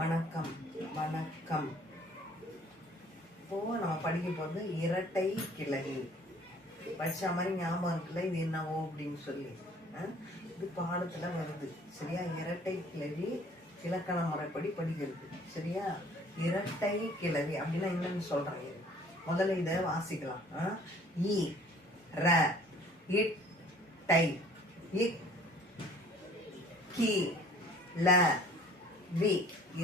வணக்கம் வணக்கம். இப்போ நம்ம படிக்க போகிறது இரட்டை கிளவி. படித்த மாதிரி ஞாபகம் இருக்குல்ல, இது என்னவோ அப்படின்னு சொல்லி. இது பாடத்தில் வருது சரியா. இரட்டை கிளவி இலக்கண முறைப்படி படிக்கிறது சரியா. இரட்டை கிளவி அப்படின்னா என்னன்னு சொல்கிறேன். முதல்ல இதை வாசிக்கலாம். இ ர இட் டை இக் கி ல வி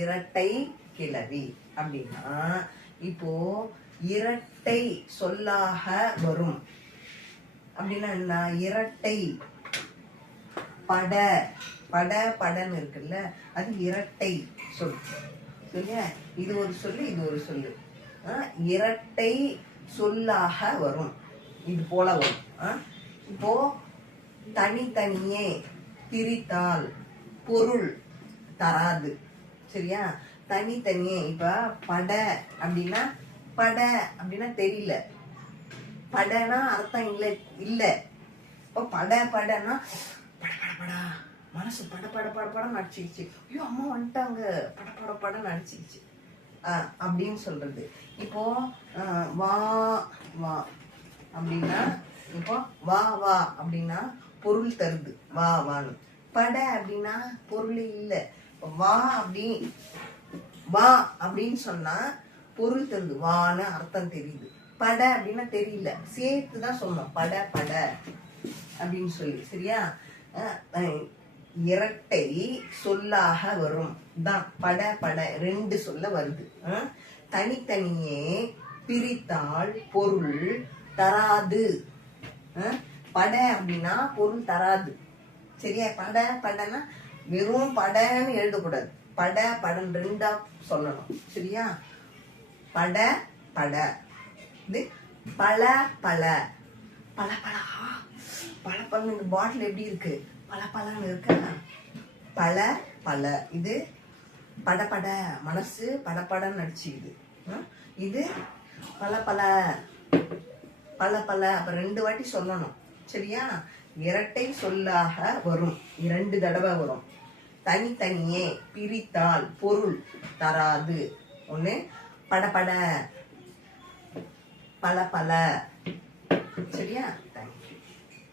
இரட்டை கிளவி அப்படின்னா இப்போ இரட்டை சொல்லாக வரும் அப்படின்னா என்ன? இரட்டை பட பட படன்னு இருக்குல்ல, அது இரட்டை சொல் சரியா. இது ஒரு சொல்லு, இது ஒரு சொல்லு. இரட்டை சொல்லாக வரும், இது போல வரும். இப்போ தனித்தனியே பிரித்தால் பொருள் தராது சரியா. தனித்தனியே இப்ப பட அப்படின்னா தெரியல, படனா அர்த்தம் இல்லை இல்ல. இப்போ படனா படா மனசு பட நடிச்சிக்கிச்சு, ஐயோ அம்மா வந்துட்டாங்க பட நடிச்சிக்கிச்சு அப்படின்னு சொல்றது. இப்போ வா வா அப்படின்னா, இப்போ வா வா அப்படின்னா பொருள் தருது, வா வான்னு. பட அப்படின்னா பொருள் இல்லை. வா அப்படின்னு சொன்னா பொருள் தருது, வான்னு அர்த்தம் தெரியுது. பட அப்படின்னா தெரியல, சேர்த்துதான் சொன்னோம் பட அப்படின்னு சொல்லி சரியா. இரட்டை சொல்லாக வரும் தான் பட ரெண்டு சொல்ல வருது. தனித்தனியே பிரித்தால் பொருள் தராது. பட அப்படின்னா பொருள் தராது சரியா. படன்னா வெறும் படன்னு எழுதக்கூடாது, படம் ரெண்டா சொல்லணும் சரியா. பட இது பல இந்த பாட்டில் எப்படி இருக்கு, பலன்னு இருக்கு. பல இது பட மனசு படன்னு நடிச்சுக்குது. இது பல அப்ப ரெண்டு வாட்டி சொல்லணும் சரியா. இரட்டை சொல்லாக வரும், இரண்டு தடவை வரும். தனித்தனியே பிரித்தால் பொருள் தராது. ஒண்ணு பட பல சரியா. தேங்க்யூ.